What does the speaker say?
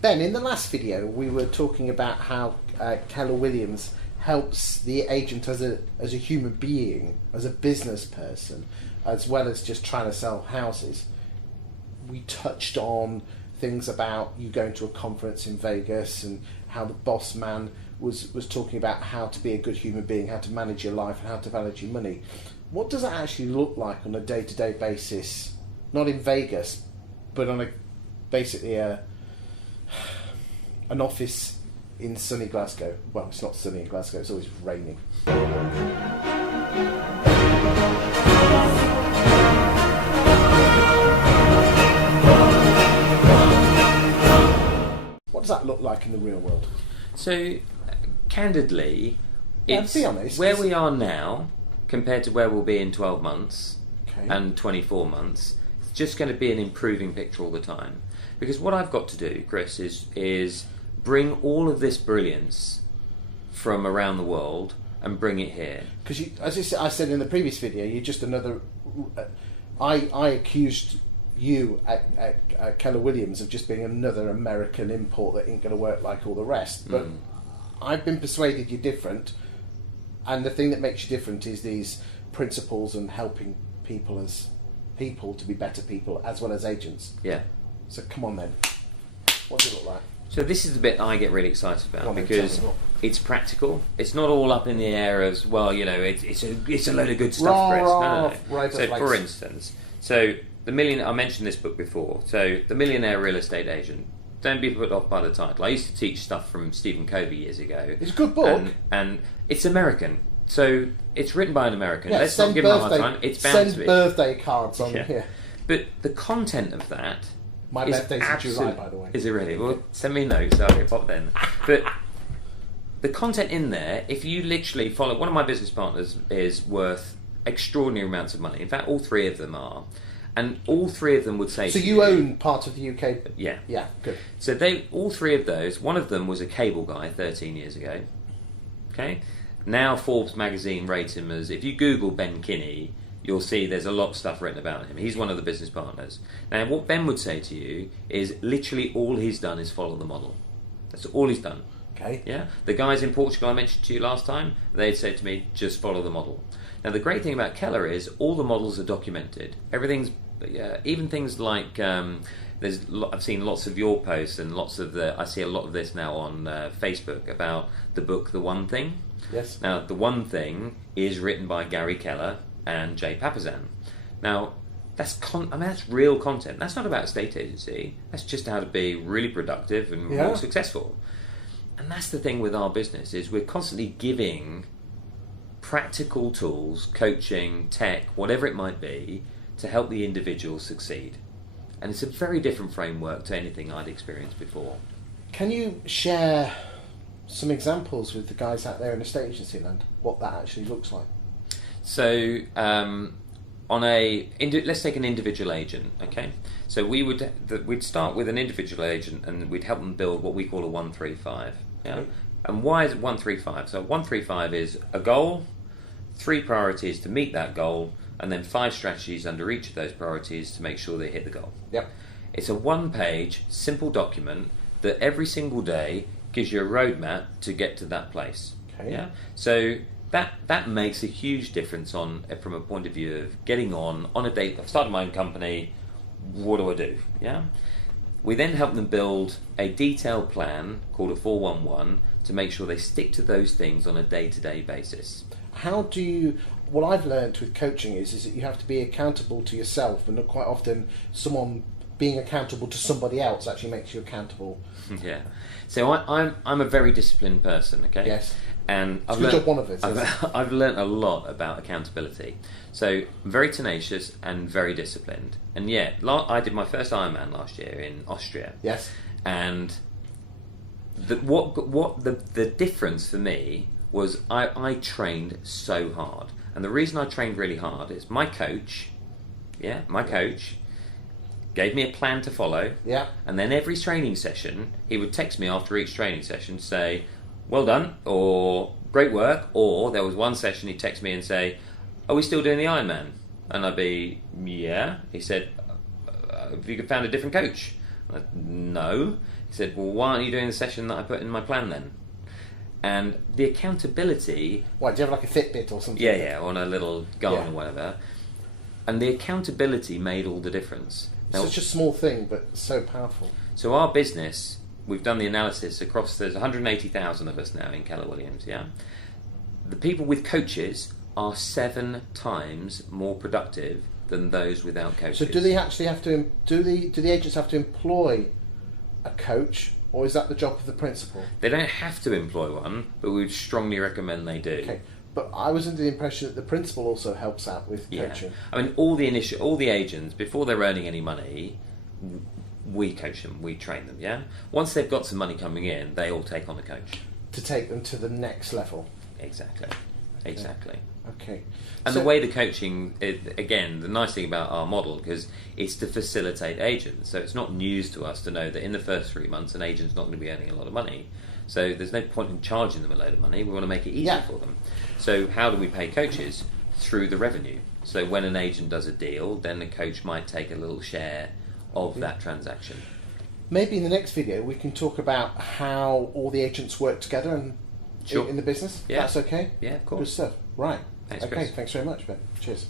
Ben, in the last video, we were talking about how Keller Williams helps the agent as a human being, as a business person, as well as just trying to sell houses. We touched on things about you going to a conference in Vegas and how the boss man was talking about how to be a good human being, how to manage your life and how to manage your money. What does that actually look like on a day-to-day basis? Not in Vegas, but on basically an office in sunny Glasgow. Well, it's not sunny in Glasgow, it's always raining. What does that look like in the real world? So, candidly, it's be honest, where we are now compared to where we'll be in 12 months and 24 months. It's just going to be an improving picture all the time. Because what I've got to do, Chris, is bring all of this brilliance from around the world and bring it here. Because, as I said in the previous video, you're just another... I accused you at Keller Williams of just being another American import that ain't going to work like all the rest. But I've been persuaded you're different. And the thing that makes you different is these principles and helping people as people to be better people as well as agents. Yeah. So come on then. What does it look like? So this is the bit I get really excited about because it's practical. It's not all up in the air as well. You know, it's a load of good stuff, Chris. No. Right, so for instance, I mentioned this book before. So the Millionaire Real Estate Agent. Don't be put off by the title. I used to teach stuff from Stephen Covey years ago. It's a good book, and it's American. So it's written by an American. Let's not give him a hard time. It's bound to be. Send birthday cards on here. But the content of that. My birthday's in July, by the way. Is it really? Well, send me a note so I can pop then. But the content in there, if you literally follow... One of my business partners is worth extraordinary amounts of money. In fact, all three of them are. And all three of them would say... So you own part of the UK? Yeah. Yeah, good. So all three of those, one of them was a cable guy 13 years ago. Okay? Now Forbes magazine rates him as... If you Google Ben Kinney... You'll see there's a lot of stuff written about him. He's one of the business partners. Now, what Ben would say to you is literally all he's done is follow the model. That's all he's done. Okay. Yeah. The guys in Portugal I mentioned to you last time, they'd say to me, just follow the model. Now, the great thing about Keller is all the models are documented. Everything's, even things like, I've seen lots of your posts and I see a lot of this now on Facebook about the book, The One Thing. Yes. Now, The One Thing is written by Gary Keller and Jay Papasan. Now, that's real content. That's not about estate agency. That's just how to be really productive and more successful. And that's the thing with our business is we're constantly giving practical tools, coaching, tech, whatever it might be, to help the individual succeed. And it's a very different framework to anything I'd experienced before. Can you share some examples with the guys out there in estate agency land, what that actually looks like? So, let's take an individual agent, okay? So we'd start with an individual agent and we'd help them build what we call a 135. Yeah. Okay. And why is it 135? So 135 is a goal, 3 priorities to meet that goal, and then 5 strategies under each of those priorities to make sure they hit the goal. Yep. It's a 1-page, simple document that every single day gives you a roadmap to get to that place. Okay. Yeah. So that makes a huge difference from a point of view of getting on a date. I've started my own company. What do I do? Yeah. We then help them build a detailed plan called a 411 to make sure they stick to those things on a day-to-day basis. What I've learned with coaching is that you have to be accountable to yourself, and quite often someone being accountable to somebody else actually makes you accountable. Yeah. So I'm a very disciplined person. Okay. Yes. And I've learned a lot about accountability. So I'm very tenacious and very disciplined. And yeah, I did my first Ironman last year in Austria. Yes. And the difference for me was I trained so hard. And the reason I trained really hard is my coach gave me a plan to follow. Yeah. And then every training session, he would text me after each training session to say, well done, or great work, or there was one session he'd text me and say, are we still doing the Ironman? And I'd be, yeah. He said, have you found a different coach? No. He said, well, why aren't you doing the session that I put in my plan then? And the accountability... What, do you have like a Fitbit or something? Yeah, on a little Garmin or whatever. And the accountability made all the difference. Now, such a small thing, but so powerful. So our business, we've done the analysis across, there's 180,000 of us now in Keller Williams, yeah? The people with coaches are 7 times more productive than those without coaches. So do they actually have to, do the agents have to employ a coach, or is that the job of the principal? They don't have to employ one, but we would strongly recommend they do. Okay, but I was under the impression that the principal also helps out with coaching. I mean, all the agents, before they're earning any money, we coach them, we train them, yeah? Once they've got some money coming in, they all take on a coach. To take them to the next level. Exactly. Okay. Exactly. Okay. And So- the way the coaching, again, the nice thing about our model, because it's to facilitate agents, so it's not news to us to know that in the first 3 months an agent's not going to be earning a lot of money. So there's no point in charging them a load of money. We want to make it easier for them. So how do we pay coaches? Through the revenue. So when an agent does a deal, then the coach might take a little share of that transaction. Maybe in the next video we can talk about how all the agents work together and Sure. in the business. Yeah. That's okay? Yeah, of course. Good stuff. Right. Thanks, okay, Chris. thanks very much, Ben. Cheers.